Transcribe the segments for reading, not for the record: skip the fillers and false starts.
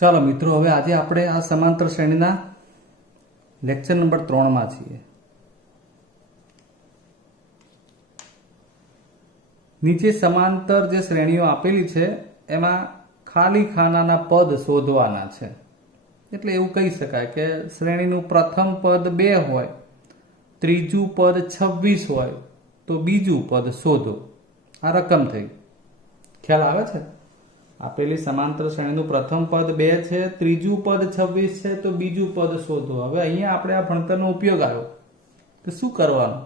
ચાલો મિત્રો, હવે આજે આપણે આ સમાંતર શ્રેણીના લેક્ચર નંબર 3 માં છીએ. નીચે સમાંતર જે શ્રેણીઓ આપેલી છે એમાં ખાલી ખાનાના પદ શોધવાના છે. એટલે એવું કહી શકાય કે શ્રેણીનું પ્રથમ પદ 2 હોય, ત્રીજું પદ 26 હોય તો બીજું પદ શોધો. આ રકમ થઈ. ખ્યાલ આવે છે? આપેલી સમાંતર શ્રેણીનું પ્રથમ પદ 2 છે, ત્રીજું પદ 26 છે તો બીજું પદ શોધો. હવે અહીંયા આપણે આ ભણતરનો ઉપયોગ આવ્યો તો શું કરવાનું?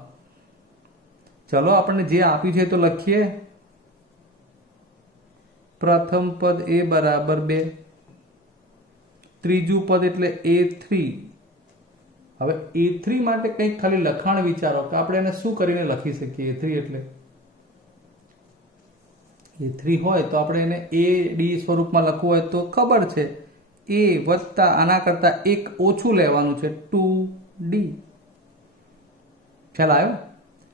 ચલો આપણને જે આપ્યું છે તો લખીએ. પ્રથમ પદ a બરાબર 2, ત્રીજું પદ એટલે a3. હવે a3 માટે કંઈક ખાલી લખાણ વિચારો કે આપણે એને શું કરીને લખી શકીએ. a3 એટલે a3 હોય તો આપણે એને a d સ્વરૂપમાં લખવું હોય તો ખબર છે a વત્તા આના કરતા એક ઓછું લેવાનું છે 2d. ખ્યાલ આવ્યો?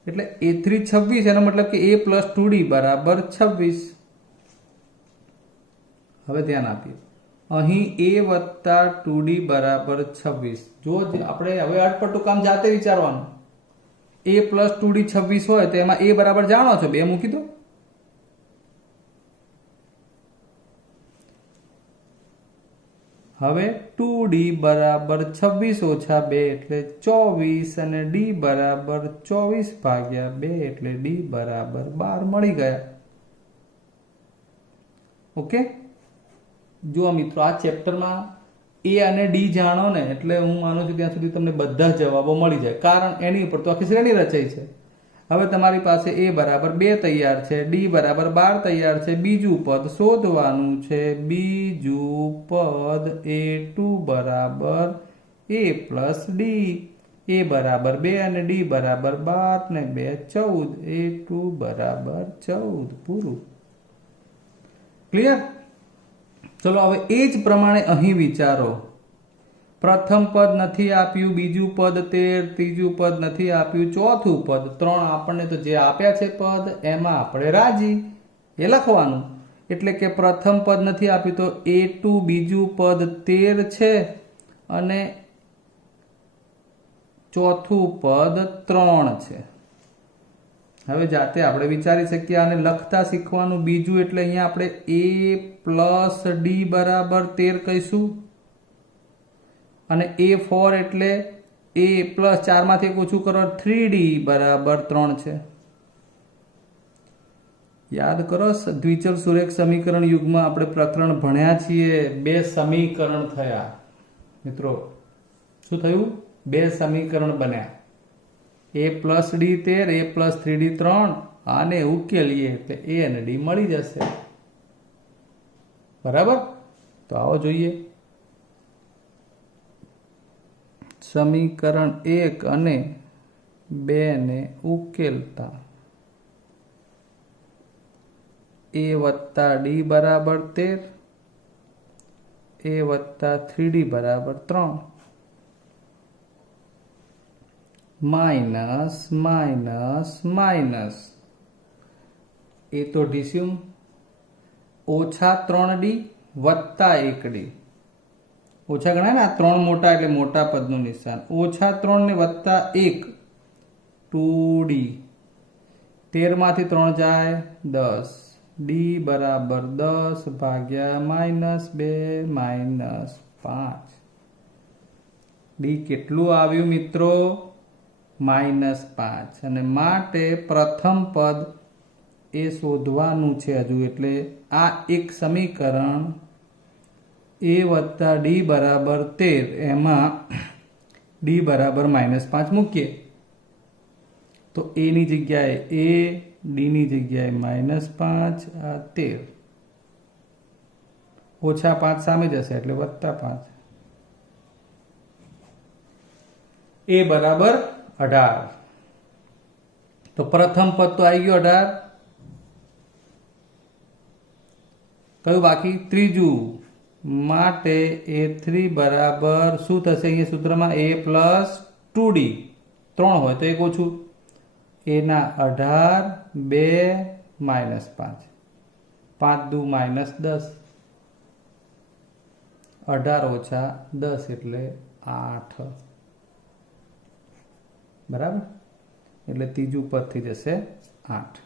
એટલે a3 26 એનો મતલબ કે a પ્લસ 2d બરાબર 26. હવે ધ્યાન આપીએ, અહીં a વત્તા 2d બરાબર 26. જો આપણે હવે અટપટું કામ જાતે વિચારવાનું. a પ્લસ 2d 26 હોય તો એમાં a બરાબર જાણો છો 2 મૂકી દો. હવે 2d બરાબર 26 ઓછા 2 એટલે 24 અને d બરાબર 24 ભાગ્યા 2 એટલે d બરાબર 12 મળી ગયા. ઓકે, જુઓ મિત્રો, આ ચેપ્ટરમાં a અને d જાણો ને એટલે હું માનું છું ત્યાં સુધી તમને બધા જવાબો મળી જાય, કારણ એની ઉપર તો આખી શ્રેણી રચાઈ છે. હવે તમારી પાસે a બરાબર 2 તૈયાર છે, d બરાબર 12 તૈયાર છે. બીજું પદ શોધવાનું છે. બીજું પદ a2 બરાબર a પ્લસ d. a બરાબર 2 અને d બરાબર 12 ને 2 14. a2 બરાબર 14. પૂરું. ક્લિયર? ચલો હવે એ જ પ્રમાણે અહીં વિચારો. પ્રથમ પદ નથી આપ્યું, બીજું પદ 13, ત્રીજું પદ નથી આપ્યું, ચોથું પદ 3. આપણને તો જે આપ્યા છે પદ એમાં આપણે રાજી, એ લખવાનું. એટલે કે પ્રથમ પદ નથી આપ્યું તો a2, બીજું પદ 13 છે અને ચોથું પદ 3 છે. હવે જાતે આપણે વિચારી શકીએ અને લખતા શીખવાનું. બીજું એટલે અહીંયા આપણે a પ્લસ d બરાબર 13 કહીશું અને a4 એટલે a પ્લસ 4 માંથી એક ઓછું કરો 3d બરાબર 3 છે. યાદ કરો, દ્વિચલ સુરેખ સમીકરણ યુગમાં આપણે પ્રકરણ ભણ્યા છીએ. 2 સમીકરણ થયા મિત્રો. શું થયું? 2 સમીકરણ બન્યા. a plus d 13, a plus 3d 3. આને ઉકેલીએ એટલે a અને d મળી જશે. બરાબર? તો આવો જોઈએ સમીકરણ 1 અને 2 ને ઉકેલતા. a વત્તા d બરાબર 13, a વત્તા 3d બરાબર 3, માઇનસ માઇનસ માઇનસ. એ તો ડીસ્યુમ ઓછા 3d વત્તા 1d. ઓછા ગણાય ને, આ 3 મોટા એટલે મોટા પદનું નિશાન. ઓછા 3 ને વત્તા 1 2d. 13 માંથી 3 જાય 10. d બરાબર 10 ભાગ્યા -2 -5. d કેટલું આવ્યું મિત્રો? -5. અને માટે પ્રથમ પદ એ શોધવાનું છે હજુ. એટલે આ એક સમીકરણ a વત્તા d બરાબર 13, એમાં d બરાબર -5 મૂકીએ તો a ની જગ્યાએ a, d ની જગ્યાએ -5, આ 13. ઓછા 5 સામે જશે એટલે વત્તા 5. a બરાબર 18. તો પ્રથમ પદ તો આવી ગયું 18. કયું બાકી? ત્રીજું. માટે a3 બરાબર શું થશે? અહીંયા સૂત્રમાં a પ્લસ 2d 3 હોય તો એક ઓછું. a ના 18, 2 -5, 5 દુ -10. 18 - 10 એટલે 8 બરાબર. એટલે ત્રીજું પદ થઈ જશે 8.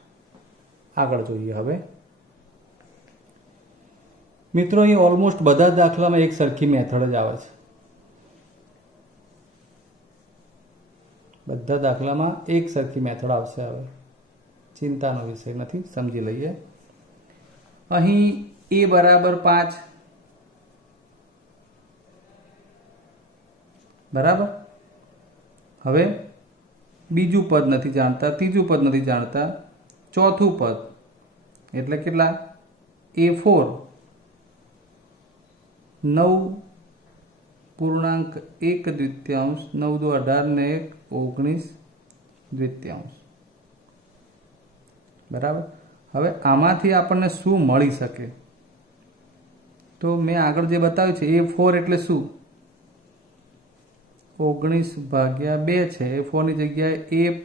આગળ જોઈએ હવે મિત્રો. અહીં ઓલમોસ્ટ બધા જ દાખલામાં એક સરખી મેથડ જ આવે છે. બધા દાખલામાં એક સરખી મેથડ આવશે. હવે ચિંતાનો વિષય નથી, સમજી લઈએ. અહીં a બરાબર 5 બરાબર. હવે બીજું પદ નથી જાણતા, ત્રીજું પદ નથી જાણતા, ચોથું પદ એટલે કેટલા? a4 9.1 9 દુ 18 ને 19 દ્વિતીયાંશ બરાબર. હવે આમાંથી આપણને શું મળી શકે? તો મેં આગળ જે બતાવ્યું છે a4 એટલે શું? 19/2 છે. a4 ની જગ્યાએ a +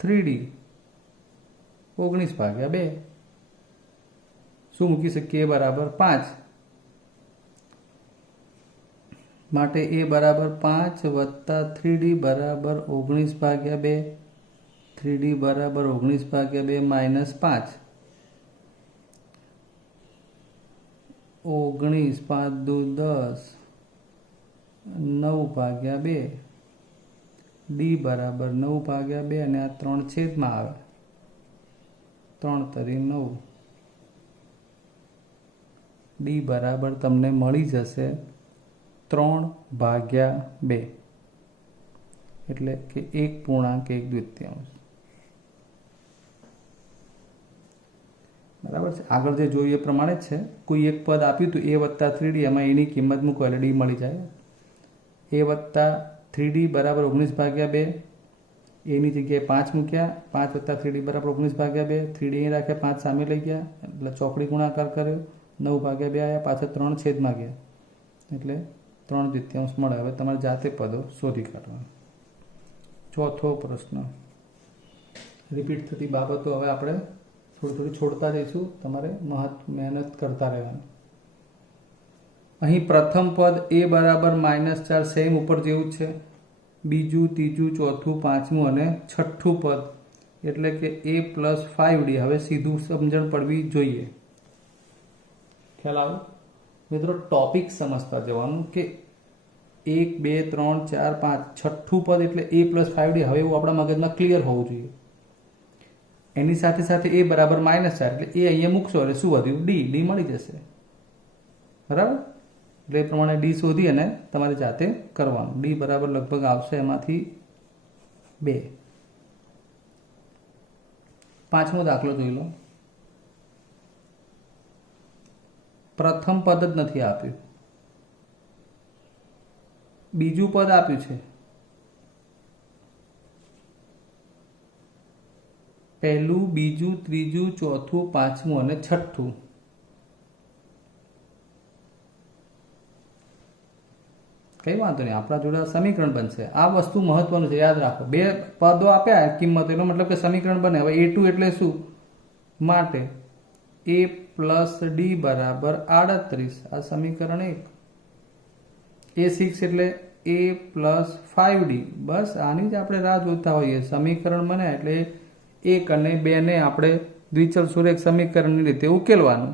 3d 19/2 શું મૂકી શકીએ? બરાબર 5 માટે a બરાબર 5 + 3d બરાબર 19/2 3d બરાબર 19/2 - 5 19 5 દુ 10 9/2 d બરાબર 9/2 અને આ 3 છેદમાં આવે 3 તરી 9 d બરાબર તમને મળી જશે 3/2 એટલે કે 1.1 દ્વિતીયાંશ બરાબર છે. આગળ જે જોઈએ એ પ્રમાણે જ છે. કોઈ એક પદ આપ્યું હતું a + 3d, એમાં એની કિંમત મૂકો એટલે d મળી જાય. a + 3d બરાબર 19/2 એની જગ્યાએ 5 મૂક્યા. 5 + 3d બરાબર 19/2 3d અહીં રાખ્યા, 5 સામે લઈ ગયા એટલે ચોકડી ગુણાકાર કર્યો 9/2 આવ્યા. પાછળ 3 છેદમાં ગયા એટલે 3 દ્વિતીયાંશ મળે. હવે તમારે જાતે પદો શોધી કાઢવા. ચોથો પ્રશ્ન. રિપીટ થતી બાબતો હવે આપણે થોડી છોડતા જઈશું. તમારે મહેનત કરતા રહેવાનું. અહીં પ્રથમ પદ a બરાબર -4 સેમ ઉપર જેવું જ છે. બીજું, ત્રીજું, ચોથું, પાંચમું અને છઠ્ઠું પદ એટલે કે a + 5d. હવે સીધું સમજણ પડવી જોઈએ. ખ્યાલ આવે મિત્રો? ટોપિક સમજતા જવાનું કે 1 2 3 4 5 છઠ્ઠું પદ એટલે a + 5d. હવે એવું આપણા મગજમાં ક્લિયર હોવું જોઈએ. એની સાથે સાથે a બરાબર -4 એટલે એ અહીંયા મૂકશો એટલે શું વધ્યું? d મળી જશે બરાબર. એટલે એ પ્રમાણે d શોધી અને તમારે જાતે કરવાનું. d બરાબર લગભગ આવશે એમાંથી 2. પાંચમો દાખલો જોઈ લો. પ્રથમ પદ જ નથી આપ્યું, બીજું પદ આપ્યું છે. પહેલું, બીજું, ત્રીજું, ચોથું, પાંચમું અને છઠ્ઠું. કઈ વાંધો નહીં, આપણા જોડે સમીકરણ બનશે. આ વસ્તુ મહત્વનું છે, યાદ રાખો. 2 પદો આપ્યા કિંમત, એનો મતલબ કે સમીકરણ બને. હવે a2 એટલે શું? માટે a + d બરાબર 38. આ સમીકરણ 1. a6 એટલે a + 5d. બસ આની જ આપણે રાહ જોતા હોઈએ. સમીકરણ બને એટલે 1 અને 2 ને આપણે દ્વિચલ સુરેખ સમીકરણની રીતે ઉકેલવાનું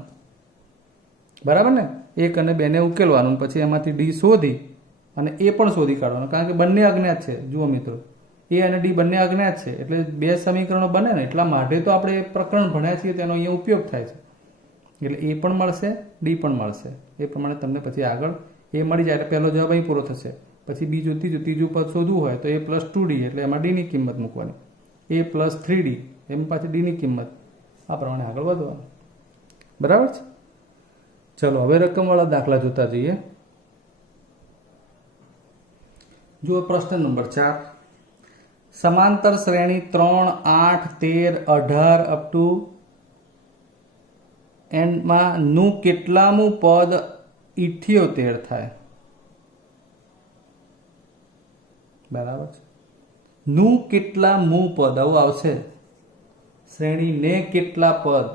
બરાબર ને. 1 અને 2 ને ઉકેલવાનું, પછી એમાંથી d શોધી અને એ પણ શોધી કાઢવાનું. કારણ કે બંને અજ્ઞાત છે. જુઓ મિત્રો, a અને d બંને અજ્ઞાત છે એટલે 2 સમીકરણો બને ને. એટલા માટે તો આપણે પ્રકરણ ભણ્યા છીએ, તેનો અહીંયા ઉપયોગ થાય છે. એટલે a પણ મળશે, d પણ મળશે. એ પ્રમાણે તમને પછી આગળ એ મળી જાય એટલે પહેલો જવાબ અહીં પૂરો થશે. પછી બીજું, ત્રીજું પદ શોધવું હોય તો a + 2d એટલે એમાં d ની કિંમત મૂકવાની. a + 3d એમ પાછી d ની કિંમત. આ પ્રમાણે આગળ વધવાનું બરાબર છે. ચલો હવે રકમવાળા દાખલા જોતા જઈએ. જુઓ પ્રશ્ન નંબર 4. સમાંતર શ્રેણી 3 8 13 18 અપ ટુ એન્ડમાં નું કેટલામું પદ 78 થાય? બરાબર છે. નું કેટલામું પદ આવું આવશે. શ્રેણી ને કેટલા પદ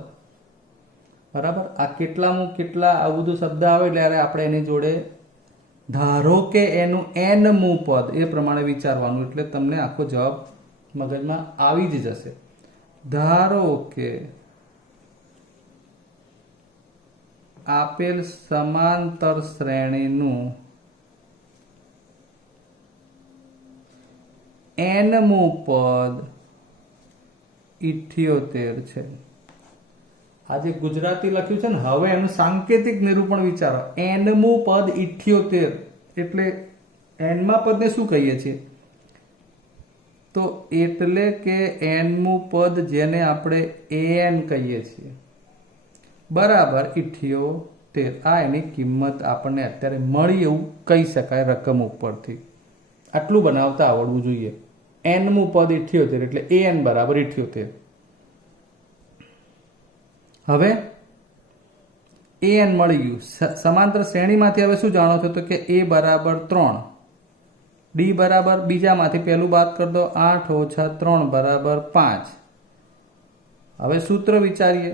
બરાબર. આ કેટલામું કેટલા આવું બધું શબ્દ આવે એટલે આપણે એની જોડે ધારો કે એનું nમું પદ એ પ્રમાણે વિચારવાનું, એટલે તમને આખો જવાબ મગજમાં આવી જ જશે. ધારો કે આપેલ સમાંતર શ્રેણીનું nમું પદ 78 છે. આ જે ગુજરાતી લખ્યું છે ને, હવે એનું સાંકેતિક નિરૂપણ વિચારો. nમું પદ 78 એટલે nમા પદને શું કહીએ છીએ? તો એટલે કે nમું પદ જેને આપણે an કહીએ છીએ બરાબર 78. આ એની કિંમત આપણને અત્યારે મળી એવું કહી શકાય રકમ ઉપરથી. આટલું બનાવતા આવડવું જોઈએ. nમું પદ 78 એટલે an બરાબર 78. હવે an મળી ગયું. સમાંતર શ્રેણીમાંથી હવે શું જાણો છો? તો કે a બરાબર 3, d બરાબર બીજામાંથી પહેલું બાદ કરી દો 8 ઓછા 3 બરાબર 5. હવે સૂત્ર વિચારીએ.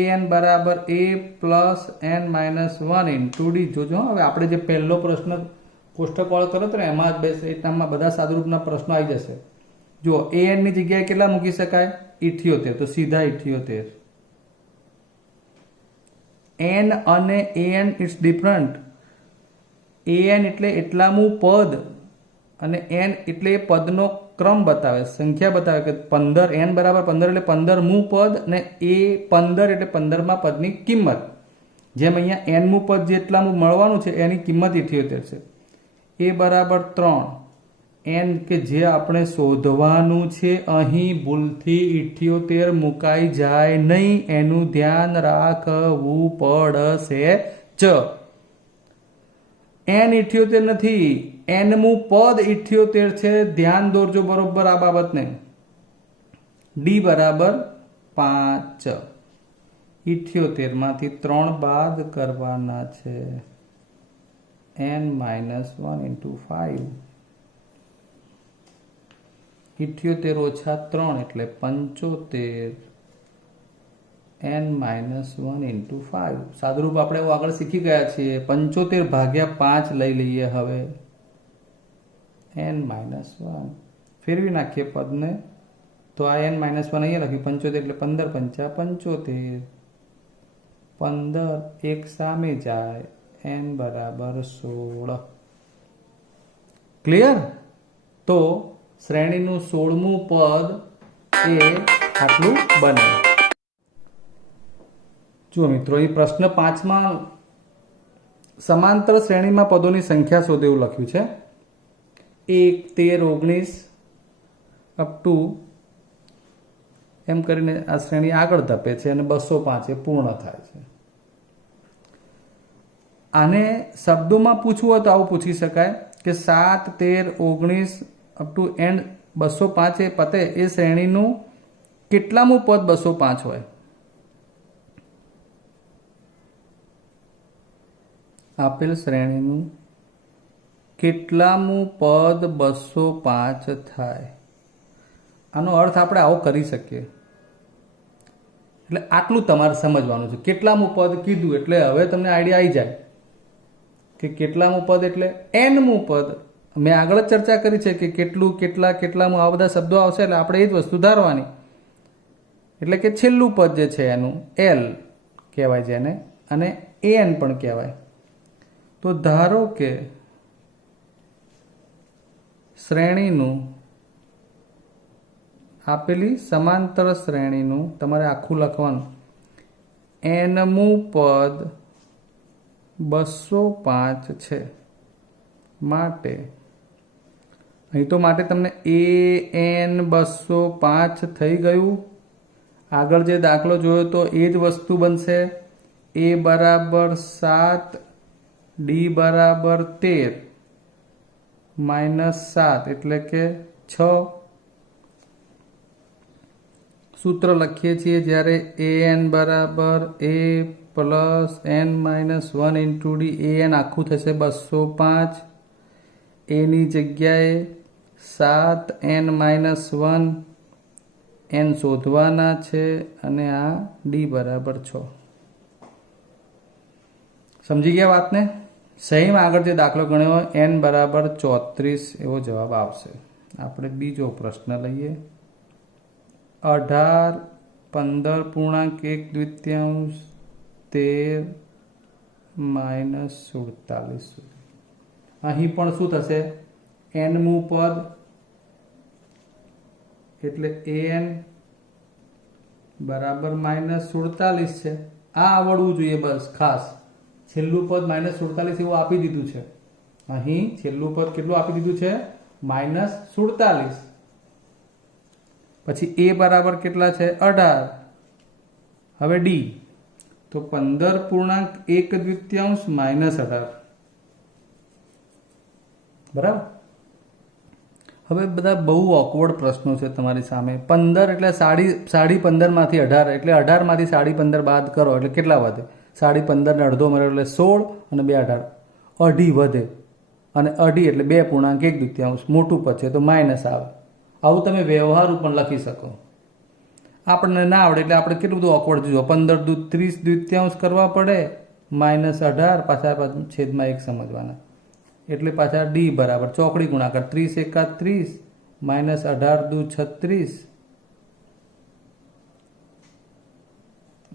an બરાબર a plus n minus 1 into D. જોજો હવે આપણે જે પહેલો પ્રશ્ન કોષ્ટક વાળો કર્યો હતો ને, એમાં જ એમાં બધા સાદુરૂપના પ્રશ્નો આવી જશે. જો an ની જગ્યાએ કેટલા મૂકી શકાય? 78, તો સીધા 78. n અને an ઇટ્સ ડિફરન્ટ. an એટલે એટલામું પદ અને n એટલે એ પદનો ક્રમ બતાવે, સંખ્યા બતાવે કે 15, n બરાબર 15 એટલે 15મું પદ અને એ 15 એટલે 15મા પદની કિંમત. જેમ અહીંયા nમું પદ જેટલામું મળવાનું છે એની કિંમત 78 છે. એ બરાબર 3, n કે જે આપણે શોધવાનું છે અહીં ભૂલથી 78 મુકાઈ જાય નહીં, એનું ધ્યાન રાખવું પડશે જ. n 78 નથી, nમું પદ 78 છે. ધ્યાન દોરજો બરોબર આ બાબતને. d બરાબર 5. 78 માંથી 3 બાદ કરવાના છે. n minus 1 into 5. 78 ઓછા 3 એટલે 75. n minus 1 into 5. સાદુરૂપ આપણે આગળ શીખી ગયા છીએ. 75 ભાગ્યા 5 લઈ લઈએ. હવે n માઇનસ 1 ફેરવી નાખીએ પદને, તો આ n માઇનસ 1 અહીંયા લખ્યું 75 એટલે 15 પંચા 75. 15 એક સામે જાય, n બરાબર 16. ક્લિયર? તો શ્રેણીનું 16મું પદ એ આટલું બને. જુઓ મિત્રો, અહીં પ્રશ્ન 5માં સમાંતર શ્રેણીમાં પદોની સંખ્યા શોધો એવું લખ્યું છે. 1, 13, 19 અપ ટુ એમ કરીને આ શ્રેણી આગળ ધપે છે અને 205 એ પૂર્ણ થાય છે. આને શબ્દોમાં પૂછવું હોય તો આવું પૂછી શકાય કે 7, 13, 19 અપ ટુ એન્ડ 205 એ પતે એ શ્રેણીનું કેટલામું પદ 205 હોય? આપેલ શ્રેણીનું કેટલામું પદ 205 થાય? આનો અર્થ આપણે આવો કરી શકીએ. એટલે આટલું તમારે સમજવાનું છે. કેટલામું પદ કીધું એટલે હવે તમને આઈડિયા આવી જાય કે કેટલામું પદ એટલે nમું પદ. મેં આગળ જ ચર્ચા કરી છે કે કેટલું, કેટલા, કેટલામું આ બધા શબ્દો આવશે એટલે આપણે એ જ વસ્તુ ધારવાની. એટલે કે છેલ્લું પદ જે છે એનું l કહેવાય જેને, અને an પણ કહેવાય. તો ધારો કે શ્રેણીનું આપેલી સમાંતર શ્રેણીનું તમારે આખું લખવાનું nમું પદ 205 છે. માટે અહીં તો માટે તમને an 205 થઈ ગયું. આગળ જે દાખલો જોયો તો એ જ વસ્તુ બનશે. a બરાબર 7, d બરાબર 13 માઇનસ 7 એટલે કે 6. સૂત્ર લખીએ છીએ જ્યારે an બરાબર a plus n minus 1 into D. an આખું થશે 205. a ની જગ્યાએ 7 n માઇનસ 1 n શોધવાના છે અને આ d બરાબર 6. સમજી ગયા વાતને? સેમ આગળ જે દાખલો ગણ્યો n બરાબર 34 એવો જવાબ આવશે. આપણે બીજો પ્રશ્ન લઈએ. 18 15.1 13 માઇનસ 47. અહીં પણ શું થશે? n-મું પદ એટલે an બરાબર -47 છે. આ આવડવું જોઈએ બસ ખાસ. છેલ્લું પદ -47 એવું આપી દીધું છે. અહીં છેલ્લું પદ કેટલું આપી દીધું છે? -47. પછી a બરાબર કેટલા છે? 18. હવે d તો 15.1 -18. બરાબર. હવે બધા બહુ ઓકવર્ડ પ્રશ્નો છે તમારી સામે. 15 એટલે 15.5 માંથી 18 એટલે 18 માંથી 15.5 બાદ કરો એટલે કેટલા વધે? 15.5 ને અડધો મળે એટલે 16 અને 2 18 અઢી વધે અને અઢી એટલે 2.1 મોટું પદ છે તો માઇનસ આવે. આવું તમે વ્યવહારુ પણ લખી શકો. આપણને ના આવડે એટલે આપણે કેટલું બધું ઓકવર્ડ જુઓ. 15 દૂ 30 કરવા પડે -18 પાછા છેદમાં 1 સમજવાના એટલે પાછા d બરાબર ચોકડી ગુણાકાર 30 એકા 30 -18 દૂ 36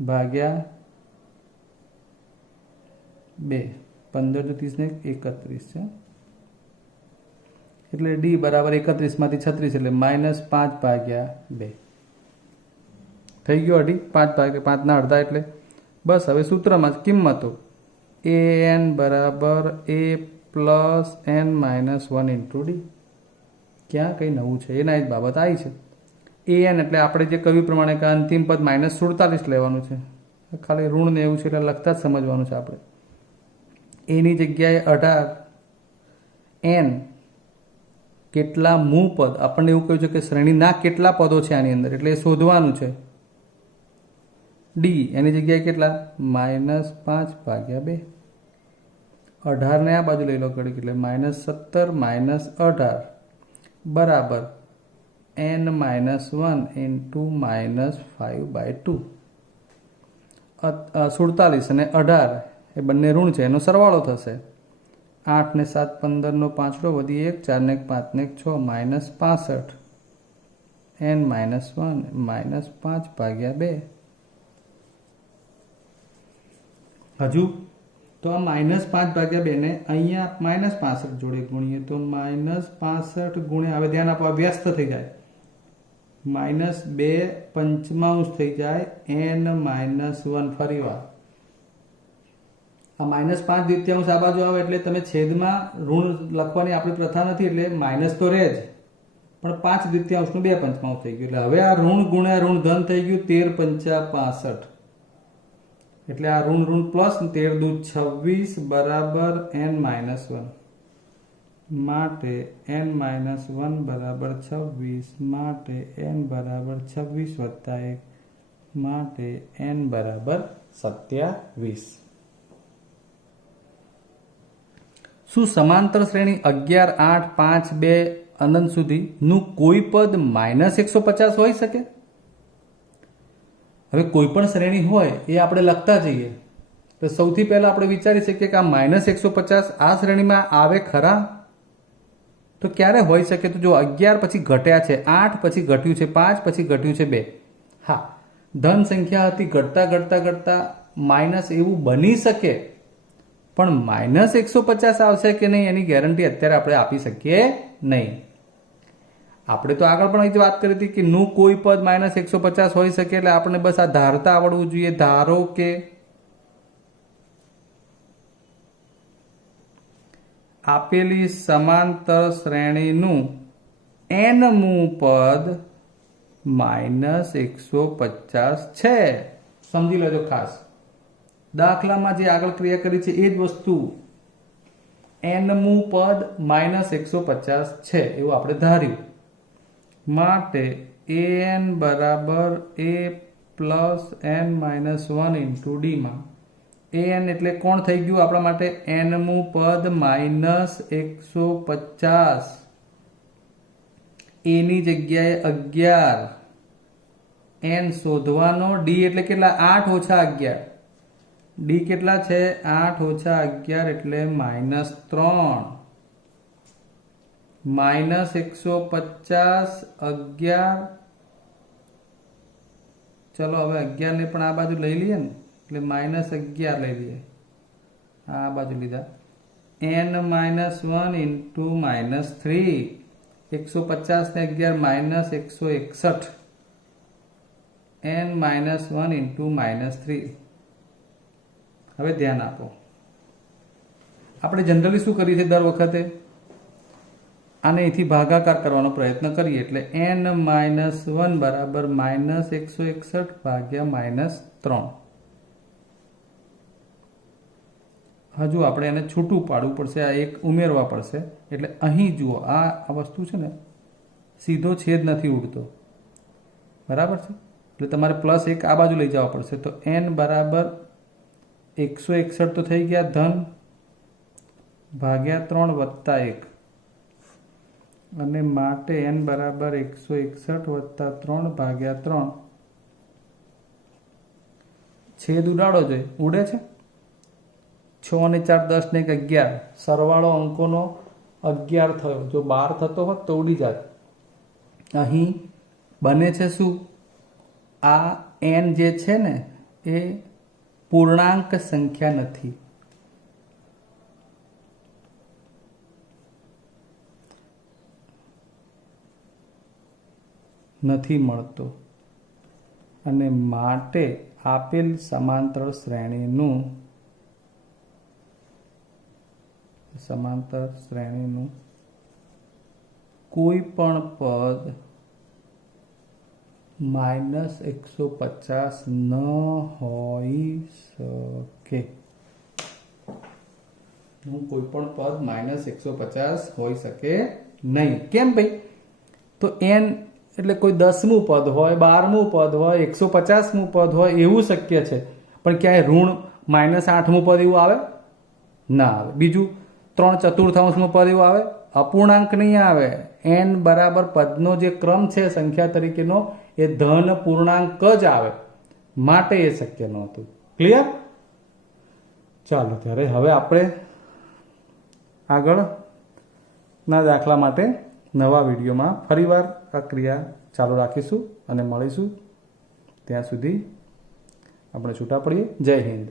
ભાગ્યા 2. 15 દૂ 30 ને 31 છે એટલે d બરાબર 31 માંથી 36 એટલે -5 ભાગ્યા 2 થઈ ગયો. અઢી 5 ભાગ્યા 5 ના અડધા એટલે બસ. હવે સૂત્રમાં કિંમતો an બરાબર a plus n minus 1 into D. ક્યાં કંઈ નવું છે? એના જ બાબત આવી છે. an એટલે આપણે જે કહ્યું પ્રમાણે કે અંતિમ પદ -47 લેવાનું છે. ખાલી ઋણ ને એવું છે એટલે લખતા જ સમજવાનું છે આપણે. એની જગ્યાએ 18 n કેટલા મૂ પદ આપણને એવું કહ્યું છે કે શ્રેણીના કેટલા પદો છે આની અંદર એટલે એ શોધવાનું છે. ડી એની જગ્યાએ કેટલા? -5 ભાગ્યા 2. 18 ને આ બાજુ લઈ લો ઘડીક એટલે -17 -18 બરાબર n-1 ઇન્ટુ -5/2. 47 અને 18 એ બંને ઋણ છે એનો સરવાળો થશે. 8 ને 7 15 નો 5 વધી 1 4 ને 5 ને 6 -65 n-1 -5 ભાગ્યા 2. હજુ તો આ -5 ભાગ્યા 2 ને અહીંયા -65 જોડે ગુણીએ તો -65 ગુણ્યા, હવે ધ્યાન આપો વ્યસ્ત થઈ જાય, -2/5 થઈ જાય n-1 ફરી વાર. આ -5/2 આ બાજુ આવે એટલે તમે છેદમાં ઋણ લખવાની આપણી પ્રથા નથી એટલે માઇનસ તો રહે જ, પણ 5/2 નું 2/5 થઈ ગયું એટલે હવે આ ઋણ ગુણ્યા ઋણ ધન થઈ ગયું 13×5 = 65 એટલે આ ઋણ પ્લસ 13 દૂ 26 બરાબર n-1 માટે n-1 બરાબર 26 માટે n બરાબર 26 + 1 માટે n બરાબર 27. શું સમાંતર શ્રેણી 11 8 5 2 અનંત સુધી નું કોઈ પદ -150 હોઈ શકે? હવે કોઈ પણ શ્રેણી હોય એ આપણે લખતા જઈએ તો સૌથી પહેલા આપણે વિચારી શકીએ કે આ -150 આ શ્રેણીમાં આવે ખરા? તો ક્યારે હોઈ શકે? તો જો 11 પછી ઘટ્યા છે, 8 પછી ઘટ્યું છે, 5 પછી ઘટ્યું છે 2. હા, ધન સંખ્યા હતી, ઘટતા ઘટતા ઘટતા માઇનસ એવું બની શકે, પણ -150 આવશે કે નહીં એની ગેરંટી અત્યારે આપણે આપી શકીએ નહીં. આપણે તો આગળ પણ એ વાત કરી હતી કે નું કોઈ પદ -150 હોઈ શકે એટલે આપણે બસ આ ધારતા આવડવું જોઈએ. ધારો કે આપેલી સમાંતર શ્રેણીનું n-મું પદ -150 છે. સમજી લેજો ખાસ. દાખલામાં જે આગળ ક્રિયા કરી છે એ જ વસ્તુ, n-મું પદ -150 છે એવું આપણે ધાર્યું માટે an બરાબર a plus n-1 into D માં an એટલે કોણ થઈ ગયું આપણા માટે? n-મું પદ -150. a ની જગ્યાએ 11, n શોધવાનો, d એટલે કેટલા? 8 - 11 ડી કેટલા છે? 8 ઓછા 11 એટલે -3 -150 11. ચલો હવે 11 ને પણ આ બાજુ લઈ લઈએ ને એટલે -11 લઈ લઈએ, આ બાજુ લીધા. n - 1 ઇન્ટુ -3 150 ને 11 -161 n - 1 ઇન્ટુ -3. હવે ધ્યાન આપો, આપણે જનરલી શું કરીએ છીએ દર વખતે આને અહીંથી ભાગાકાર કરવાનો પ્રયત્ન કરીએ એટલે n - 1 બરાબર -161 ભાગ્યા -3. હજુ આપણે એને છૂટું પાડવું પડશે, આ એક ઉમેરવા પડશે. એટલે અહીં જુઓ આ વસ્તુ છે ને સીધો છેદ નથી ઉડતો, બરાબર છે? એટલે તમારે +1 આ બાજુ લઈ જવા પડશે. તો n બરાબર 161 તો થઈ ગયા ધન ભાગ્યા 3 વત્તા 1 અને માટે n બરાબર 161 વત્તા 3 ભાગ્યા 3. છેદ ઉડાડો જોઈએ, ઉડે છે? 6 અને 4 10 ને 11, સરવાળો અંકોનો 11 થયો. જો 12 થતો હોત તો ઉડી જાત. અહીં બને છે શું? આ n જે છે ને એ પૂર્ણાંક સંખ્યા નથી મળતો અને માટે આપેલ સમાંતર શ્રેણીનું કોઈ પણ પદ -150 ન હોઈ શકે. કોઈ પણ પદ -150 હોઈ શકે નહીં. કેમ ભાઈ? તો n એટલે કોઈ 10મું પદ હોય, 12મું પદ હોય, 150મું પદ હોય એવું શક્ય છે, પણ ક્યાંય ઋણ -8મું પદ એવું આવે ના આવે. બીજું 3/4 પદ એવું આવે, અપૂર્ણાંક નહીં આવે. n બરાબર પદનો જે ક્રમ છે સંખ્યા તરીકેનો એ ધન પૂર્ણાંક જ આવે, માટે એ શક્ય નહોતું. ક્લિયર? ચાલો ત્યારે હવે આપણે આગળના દાખલા માટે નવા વિડીયોમાં ફરીવાર આ ક્રિયા ચાલુ રાખીશું અને મળીશું. ત્યાં સુધી આપણે છૂટા પડીએ. જય હિન્દ.